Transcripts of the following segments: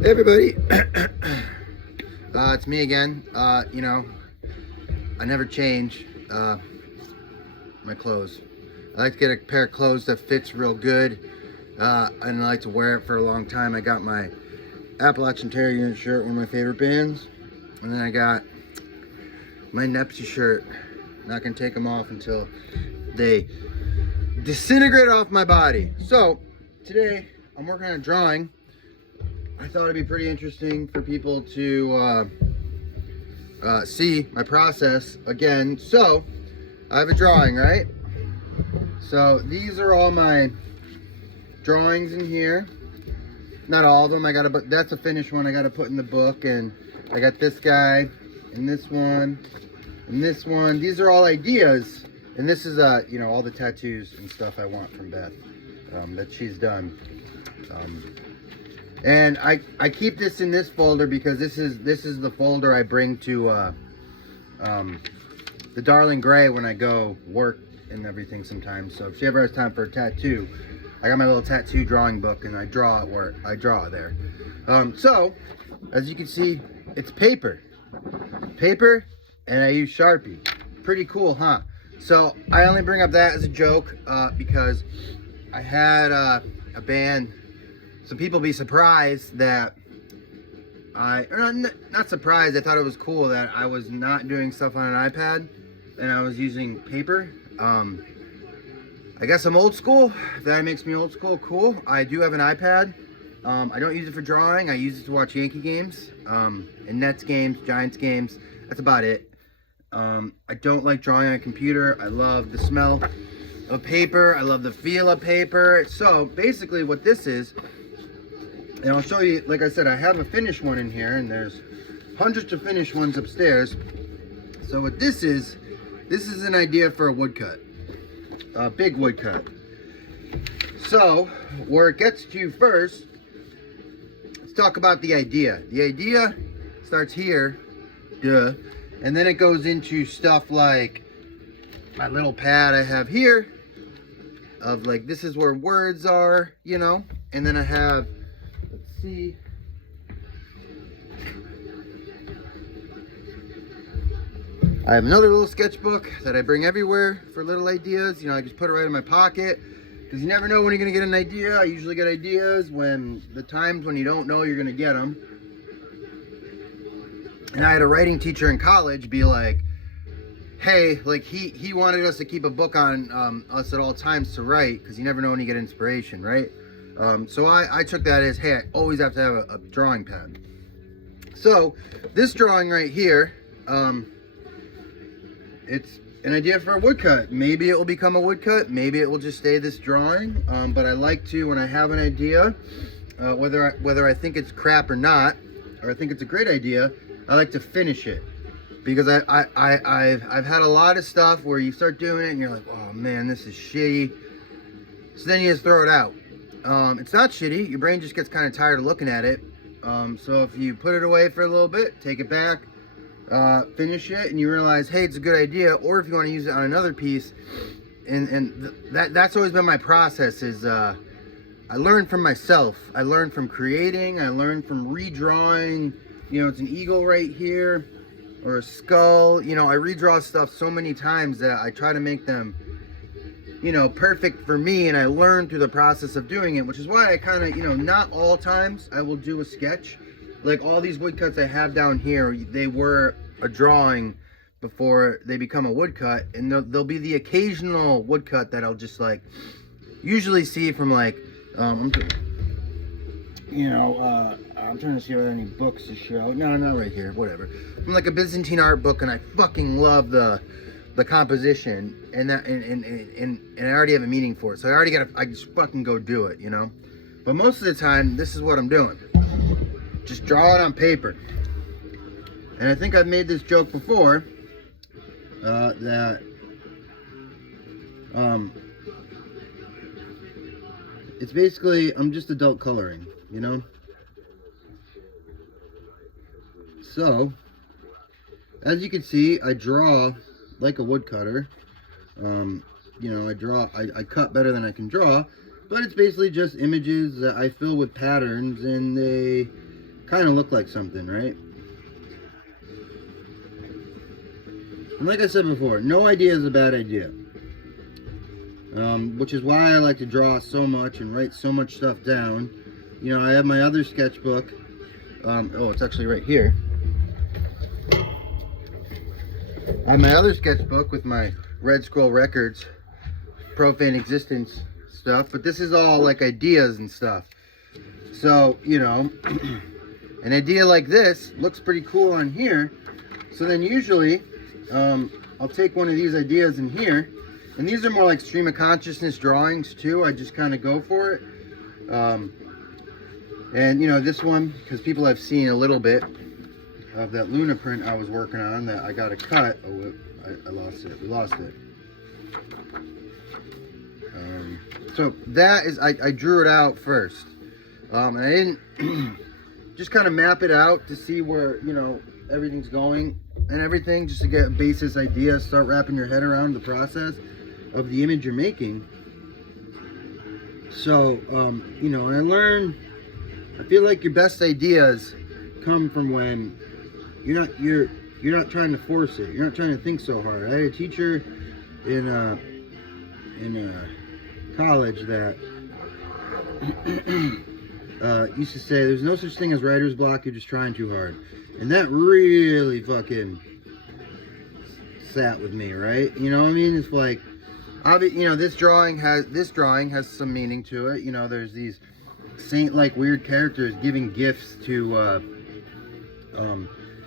Hey everybody, it's me again. I never change my clothes. I like to get a pair of clothes that fits real good, and I like to wear it for a long time. I got my Appalachian Terrier shirt, one of my favorite bands, and then I got my Nepsi shirt. Not gonna take them off until they disintegrate off my body. So today I'm working on a drawing. I thought it'd be pretty interesting for people to see my process again. So I have a drawing, right? So these are all my drawings in here. Not all of them. That's a finished one I gotta put in the book, and I got this guy and this one and this one. These are all ideas, and this is all the tattoos and stuff I want from Beth that she's done. And I keep this in this folder because this is the folder I bring to the Darling Gray when I go work and everything sometimes. So if she ever has time for a tattoo, I got my little tattoo drawing book and I draw at work. I draw there. So as you can see, it's paper, and I use Sharpie. Pretty cool, huh? So I only bring up that as a joke because I had a band. So people be surprised that not surprised, I thought it was cool that I was not doing stuff on an iPad and I was using paper. I guess I'm old school. If that makes me old school, cool. I do have an iPad. I don't use it for drawing. I use it to watch Yankee games, and Nets games, Giants games. That's about it. I don't like drawing on a computer. I love the smell of paper. I love the feel of paper. So basically what this is, and I'll show you, like I said, I have a finished one in here, and there's hundreds of finished ones upstairs. So what this is an idea for a woodcut, a big woodcut. So where it gets to first, let's talk about the idea. The idea starts here, duh, and then it goes into stuff like my little pad I have here, of like, this is where words are, and then I have, see, I have another little sketchbook that I bring everywhere for little ideas. I just put it right in my pocket because you never know when you're gonna get an idea. I usually get ideas when the times when you don't know you're gonna get them. And I had a writing teacher in college be like, hey, like he wanted us to keep a book on us at all times to write because you never know when you get inspiration, right? So I took that as, hey, I always have to have a drawing pad. So this drawing right here, it's an idea for a woodcut. Maybe it will become a woodcut. Maybe it will just stay this drawing. But I like to, when I have an idea, whether I think it's crap or not, or I think it's a great idea, I like to finish it. Because I've had a lot of stuff where you start doing it and you're like, oh man, this is shitty. So then you just throw it out. It's not shitty. Your brain just gets kind of tired of looking at it. So if you put it away for a little bit, take it back, finish it, and you realize, hey, it's a good idea. Or if you want to use it on another piece, that's always been my process. Is I learned from myself. I learned from creating. I learned from redrawing. It's an eagle right here, or a skull. I redraw stuff so many times that I try to make them perfect for me, and I learned through the process of doing it, which is why I kind of, not all times I will do a sketch. Like all these woodcuts I have down here, they were a drawing before they become a woodcut, and there'll be the occasional woodcut that I'll just like usually see from like, I'm trying to see if I have any books to show. No, not right here, whatever. From like a Byzantine art book, and I fucking love the composition, and I already have a meaning for it, so I just fucking go do it, But most of the time, this is what I'm doing. Just draw it on paper. And I think I've made this joke before, that it's basically, I'm just adult coloring, So, as you can see, I draw like a woodcutter. I cut better than I can draw, but it's basically just images that I fill with patterns, and kind of look like something, right? And like I said before, no idea is a bad idea. Which is why I like to draw so much and write so much stuff down. You know, I have my other sketchbook. Oh, it's actually right here. I have my other sketchbook with my Red Squirrel Records Profane Existence stuff, but this is all like ideas and stuff. So, you know, an idea like this looks pretty cool on here. So then usually, I'll take one of these ideas in here, and these are more like stream of consciousness drawings too. I just kind of go for it. And you know, this one, because people have seen a little bit of that Luna print I was working on that I got to cut. Oh, I lost it. We lost it. So that is, I drew it out first. And I didn't just kind of map it out to see where, you know, everything's going and everything, just to get a basis idea, start wrapping your head around the process of the image you're making. So, you know, and I learned, I feel like your best ideas come from when you're not trying to force it. You're not trying to think so hard. I had a teacher in college that used to say, "There's no such thing as writer's block. You're just trying too hard," and that really fucking sat with me, right? You know what I mean? It's like, you know, this drawing has some meaning to it. You know, there's these saint-like weird characters giving gifts to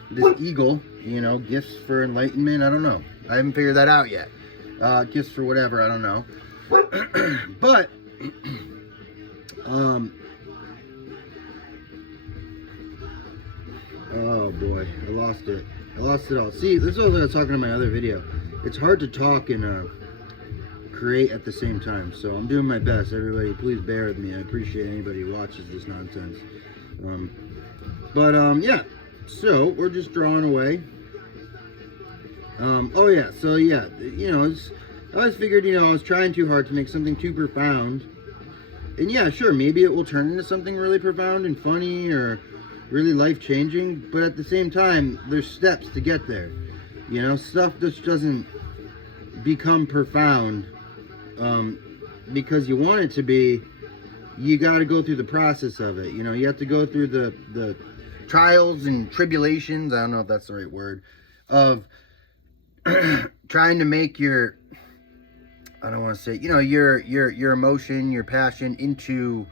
this eagle, you know, gifts for enlightenment. I don't know. I haven't figured that out yet. Gifts for whatever, I don't know. But, oh boy, I lost it. I lost it all. See, this is what I was talking in my other video. It's hard to talk and create at the same time, so I'm doing my best. Everybody, please bear with me. I appreciate anybody who watches this nonsense. Yeah, so we're just drawing away. Oh yeah, so yeah, you know, I always figured, you know, I was trying too hard to make something too profound. And yeah, sure, maybe it will turn into something really profound and funny or really life-changing, but at the same time, there's steps to get there. You know, stuff just doesn't become profound because you want it to be. You got to go through the process of it. You know, you have to go through the trials and tribulations, I don't know if that's the right word, of trying to make your, I don't want to say, you know, your emotion, your passion into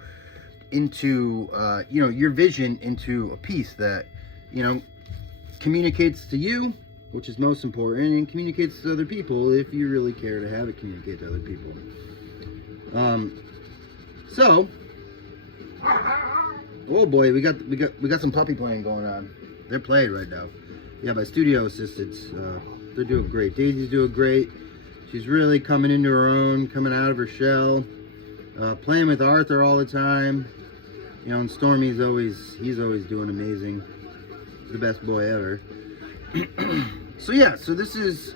you know, your vision into a piece that, you know, communicates to you, which is most important, and communicates to other people if you really care to have it communicate to other people. So, oh boy, we got some puppy playing going on. They're playing right now. Yeah, my studio assistants, they're doing great. Daisy's doing great. She's really coming into her own, coming out of her shell. Playing with Arthur all the time. You know, and Stormy's he's always doing amazing. He's the best boy ever. So yeah, so this is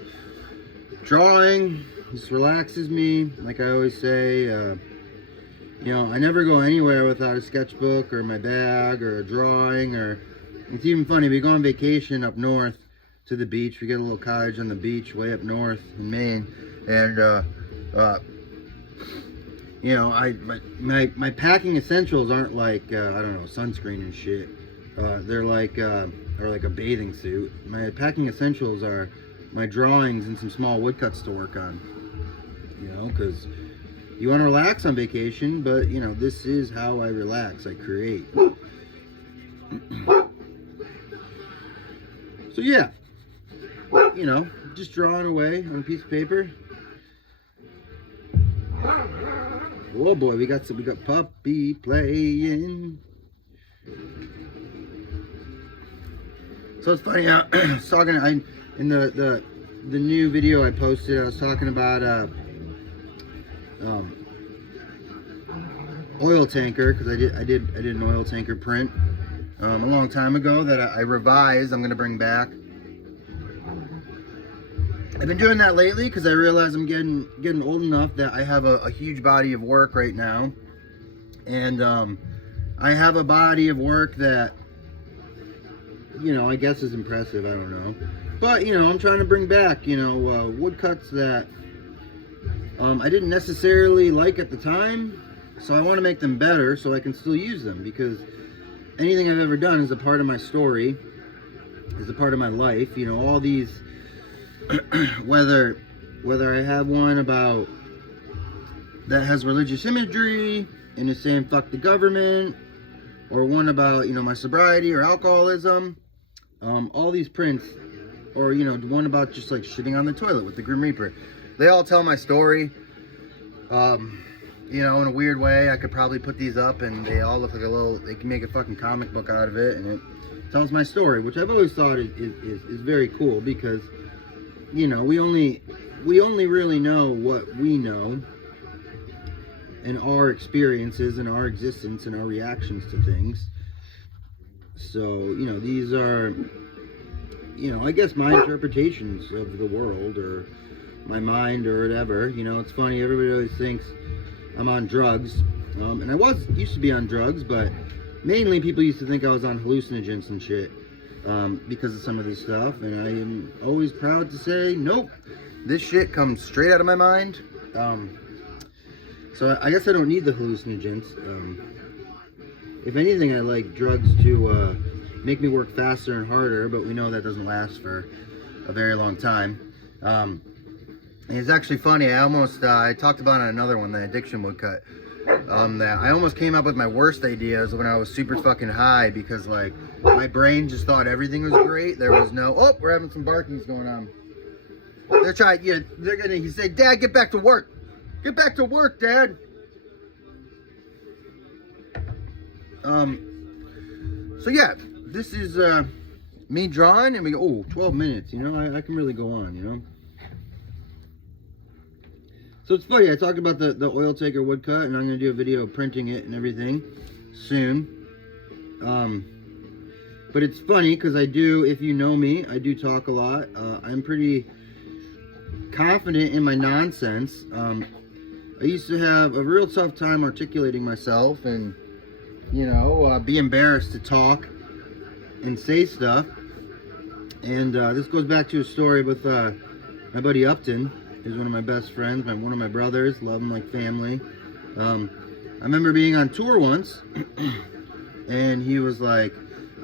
drawing. This relaxes me, like I always say. You know, I never go anywhere without a sketchbook or my bag or a drawing. Or it's even funny, we go on vacation up north to the beach. We get a little cottage on the beach way up north in Maine, and you know, my packing essentials aren't like I don't know, sunscreen and shit. They're like or like a bathing suit. My packing essentials are my drawings and some small woodcuts to work on. You know, because you want to relax on vacation, but you know, this is how I relax. I create. So yeah, you know, just drawing away on a piece of paper. Oh boy, we got puppy playing. So it's funny. I was talking. In the new video I posted, I was talking about oil tanker, because I did an oil tanker print a long time ago that I revised. I'm gonna bring back. I've been doing that lately because I realize I'm getting old enough that I have a huge body of work right now, and I have a body of work that you know, I guess is impressive. I don't know. But, you know, I'm trying to bring back, you know, woodcuts that I didn't necessarily like at the time. So I want to make them better so I can still use them, because anything I've ever done is a part of my story, is a part of my life. You know, all these, whether I have one about that has religious imagery and is saying fuck the government, or one about, you know, my sobriety or alcoholism, all these prints, or, you know, one about just like shitting on the toilet with the Grim Reaper, they all tell my story. You know, in a weird way, I could probably put these up and they all look like a little, they can make a fucking comic book out of it, and it tells my story, which I've always thought is very cool, because, you know, we only really know what we know, and our experiences and our existence and our reactions to things. So, you know, these are, you know, I guess my interpretations of the world, or my mind, or whatever. You know, it's funny, everybody always thinks I'm on drugs, and I used to be on drugs, but mainly people used to think I was on hallucinogens and shit, because of some of this stuff, and I am always proud to say, nope, this shit comes straight out of my mind. So I guess I don't need the hallucinogens. If anything, I like drugs to make me work faster and harder, but we know that doesn't last for a very long time. It's actually funny, I talked about on another one, the addiction woodcut, that I almost came up with my worst ideas when I was super fucking high, because like my brain just thought everything was great. There was no, oh, we're having some barkings going on. They're trying, yeah, they're gonna, he said, Dad, get back to work. Get back to work, Dad. So yeah, this is me drawing, and we go, oh, 12 minutes, you know, I can really go on, you know. So it's funny, I talked about the oil taker woodcut, and I'm going to do a video of printing it and everything soon. But it's funny, because I do, if you know me, I do talk a lot. I'm pretty confident in my nonsense. I used to have a real tough time articulating myself, and, you know, be embarrassed to talk and say stuff. And this goes back to a story with my buddy Upton. He's one of my best friends, one of my brothers, love him like family. I remember being on tour once, and he was like,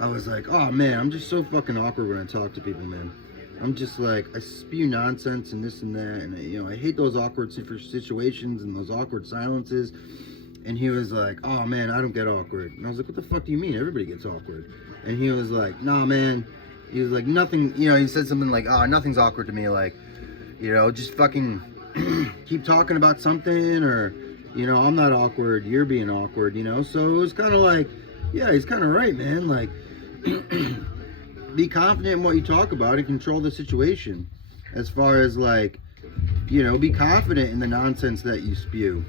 I was like, oh man, I'm just so fucking awkward when I talk to people, man. I'm just like, I spew nonsense and this and that, and you know, I hate those awkward situations and those awkward silences. And he was like, oh man, I don't get awkward. And I was like, what the fuck do you mean? Everybody gets awkward. And he was like, nah man, he was like, nothing, you know, he said something like, oh, nothing's awkward to me, like, you know, just fucking keep talking about something, or, you know, I'm not awkward, you're being awkward, you know. So it was kind of like, yeah, he's kind of right, man. Like, be confident in what you talk about and control the situation. As far as like, you know, be confident in the nonsense that you spew,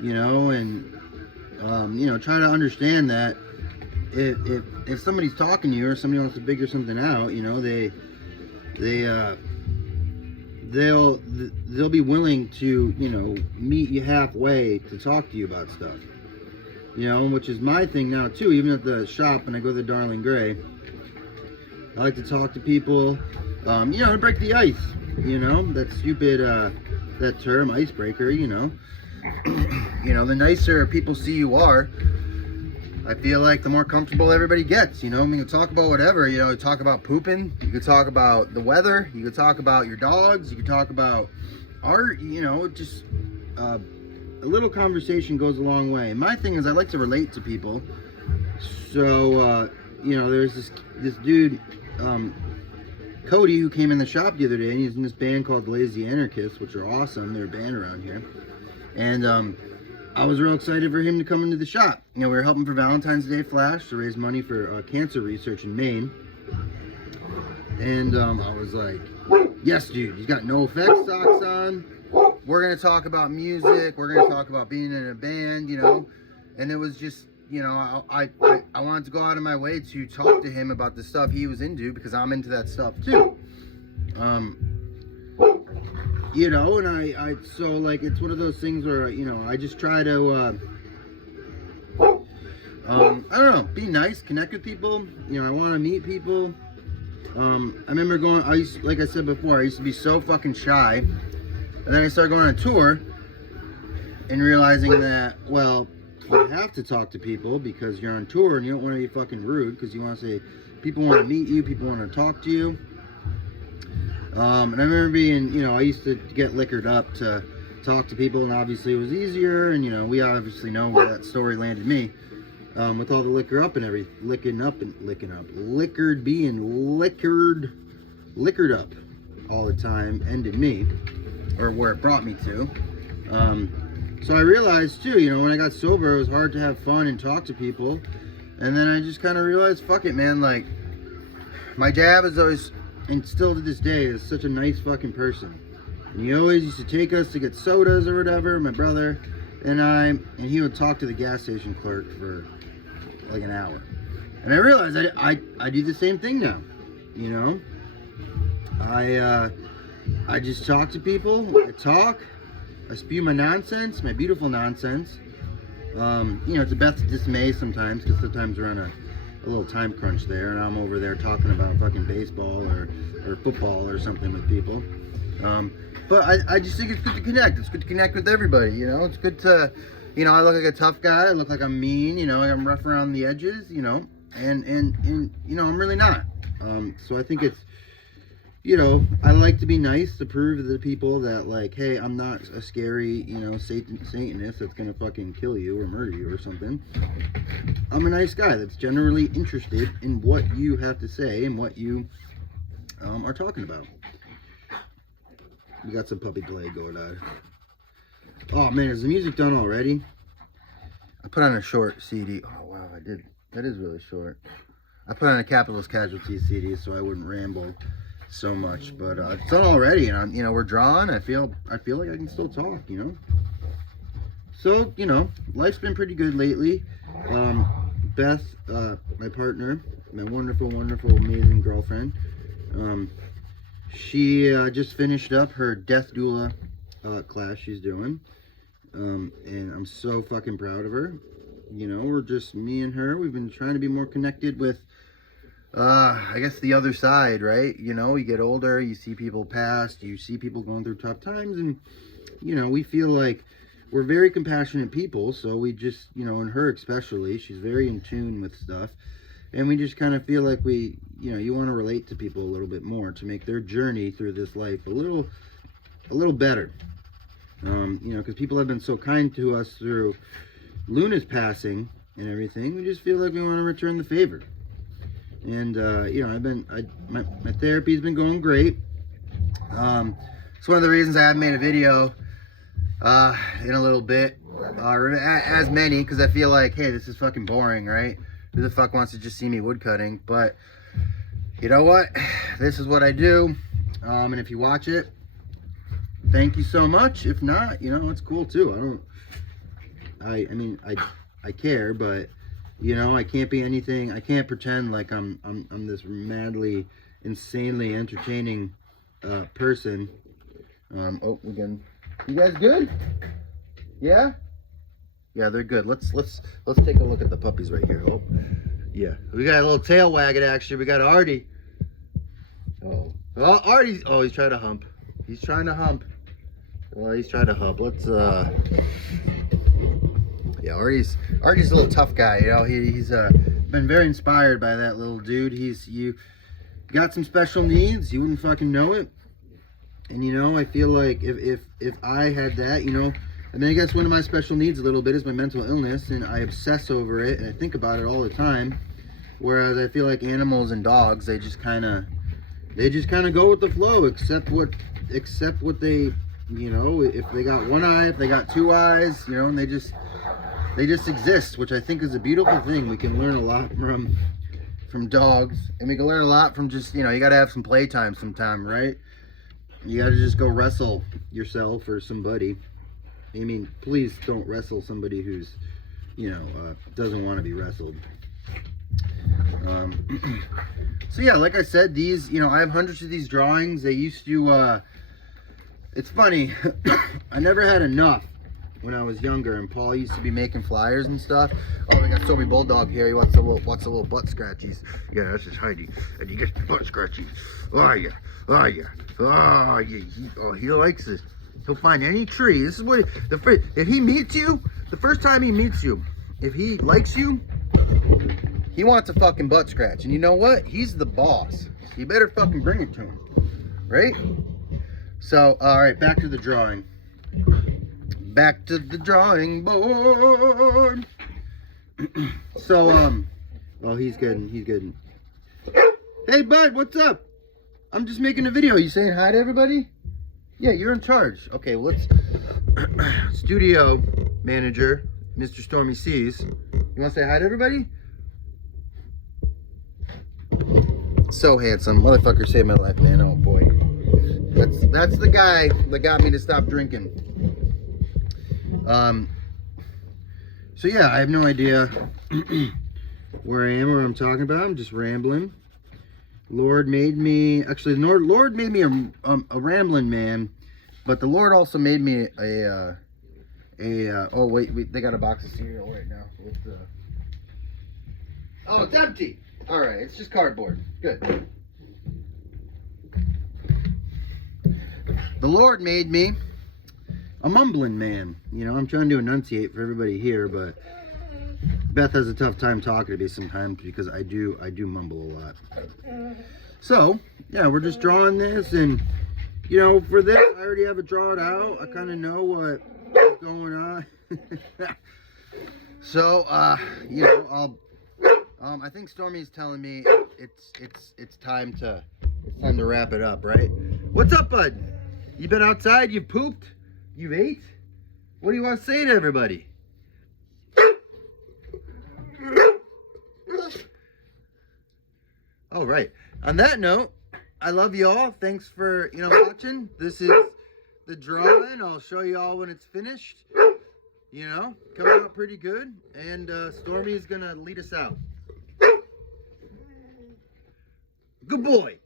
you know, and, you know, try to understand that if somebody's talking to you, or somebody wants to figure something out, you know, they'll be willing to, you know, meet you halfway to talk to you about stuff, you know, which is my thing now too. Even at the shop, when I go to the Darling Gray, I like to talk to people, you know, to break the ice, you know, that stupid, that term, icebreaker, you know. You know, the nicer people see you are, I feel like the more comfortable everybody gets, you know. I mean, you can talk about whatever, you know, talk about pooping, you could talk about the weather, you could talk about your dogs, you could talk about art, you know, just a little conversation goes a long way. And my thing is, I like to relate to people. So, you know, there's this dude, Cody, who came in the shop the other day, and he's in this band called Lazy Anarchists, which are awesome. They're a band around here. And, I was real excited for him to come into the shop. You know, we were helping for Valentine's Day Flash to raise money for cancer research in Maine. And I was like, yes, dude, he's got no effects socks on. We're going to talk about music. We're going to talk about being in a band, you know. And it was just, you know, I wanted to go out of my way to talk to him about the stuff he was into, because I'm into that stuff too. You know, and I so like, it's one of those things where, you know, I just try to I don't know, be nice, connect with people. You know, I want to meet people. I remember going, like I said before, I used to be so fucking shy. And then I started going on a tour and realizing that, well, you have to talk to people because you're on tour and you don't want to be fucking rude because you want to say, people want to meet you, people want to talk to you. And I remember being, you know, I used to get liquored up to talk to people, and obviously it was easier, and, you know, we obviously know where that story landed me. With all the liquor up and everything, liquored up all the time, ended me, or where it brought me to. So I realized too, you know, when I got sober, it was hard to have fun and talk to people. And then I just kind of realized, fuck it, man. Like, my dad is always, and still to this day, is such a nice fucking person. And he always used to take us to get sodas or whatever, my brother and I, and he would talk to the gas station clerk for like an hour. And I realized I do the same thing now, you know? I just talk to people, I talk, I spew my nonsense, my beautiful nonsense. You know, it's a best dismay sometimes, because sometimes we're on a little time crunch there, and I'm over there talking about fucking baseball or football or something with people. But I just think it's good to connect. It's good to connect with everybody, you know? It's good to, you know, I look like a tough guy, I look like I'm mean, you know, I'm rough around the edges, you know, and you know, I'm really not. So I think it's, you know, I like to be nice to prove to the people that, like, hey, I'm not a scary, you know, Satanist that's gonna fucking kill you or murder you or something. I'm a nice guy that's generally interested in what you have to say and what you are talking about. We got some puppy play going on. Oh man, is the music done already? I put on a short CD. Oh wow, I did. That is really short. I put on a Capitalist Casualties CD so I wouldn't ramble so much, but it's done already, and I'm, you know, we're drawing. I feel like I can still talk, you know. So, you know, life's been pretty good lately. Beth, my partner, my wonderful, amazing girlfriend, she just finished up her death doula class she's doing, and I'm so fucking proud of her. You know, we're just, me and her, we've been trying to be more connected with I guess the other side, right? You know, you get older, you see people pass, you see people going through tough times, and, you know, we feel like we're very compassionate people, so we just, you know, and her especially, she's very in tune with stuff, and we just kind of feel like we, you know, you want to relate to people a little bit more to make their journey through this life a little better. You know, because people have been so kind to us through Luna's passing and everything, we just feel like we want to return the favor. And you know, my therapy's been going great. It's one of the reasons I haven't made a video in a little bit, as many, because I feel like, hey, this is fucking boring, right? Who the fuck wants to just see me woodcutting? But you know what? This is what I do, and if you watch it, thank you so much. If not, you know, it's cool too. I mean, I care, but you know, I can't be anything. I can't pretend like I'm this madly, insanely entertaining person. Oh, again, you guys good? Yeah, yeah, they're good. Let's take a look at the puppies right here. Oh, yeah, we got a little tail wagging action. We got Artie. Oh, Artie. Oh, he's trying to hump. He's trying to hump. Well, he's trying to hump. Let's yeah, Artie's a little tough guy, you know. He's been very inspired by that little dude. You got some special needs, you wouldn't fucking know it. And you know, I feel like if I had that, you know, and then I guess one of my special needs a little bit is my mental illness, and I obsess over it and I think about it all the time. Whereas I feel like animals and dogs, they just kind of go with the flow, except what they, you know, if they got one eye, if they got two eyes, you know, and they just exist, which I think is a beautiful thing. We can learn a lot from dogs, and we can learn a lot from just, you know, you got to have some playtime sometime, right? You got to just go wrestle yourself or somebody. I mean, please don't wrestle somebody who's, you know, doesn't want to be wrestled. So yeah, like I said, these, you know, I have hundreds of these drawings. They used to, it's funny, I never had enough when I was younger, and Paul used to be making flyers and stuff. Oh, we got Stormy Bulldog here. He wants a little butt scratchies. Yeah, that's just Heidi. And you get butt scratchies. Oh yeah, oh yeah, oh yeah. He likes it. He'll find any tree. This is what if he meets you, the first time he meets you, if he likes you, he wants a fucking butt scratch. And you know what? He's the boss. You better fucking bring it to him, right? So, all right, back to the drawing. Back to the drawing board. So, oh, he's good. Hey, bud, what's up? I'm just making a video. You saying hi to everybody? Yeah, you're in charge. Okay, well, let's... Studio manager, Mr. Stormy Seas. You want to say hi to everybody? So handsome. Motherfucker saved my life, man. Oh, boy. That's the guy that got me to stop drinking. So, yeah, I have no idea where I am or what I'm talking about. I'm just rambling. Lord made me, actually, the Lord made me a rambling man, but the Lord also made me oh, wait, they got a box of cereal right now. Oh, it's empty. All right, it's just cardboard. Good. The Lord made me a mumbling man. You know, I'm trying to enunciate for everybody here, but Beth has a tough time talking to me sometimes because I do mumble a lot. So, yeah, we're just drawing this, and, you know, for this, I already have it drawn out. I kind of know what's going on. So, you know, I think Stormy's telling me it's time to wrap it up, right? What's up, bud? You been outside? You pooped? You ate? What do you want to say to everybody? All right. On that note, I love you all. Thanks for, you know, watching. This is the drawing. I'll show you all when it's finished. You know, coming out pretty good. And Stormy is going to lead us out. Good boy.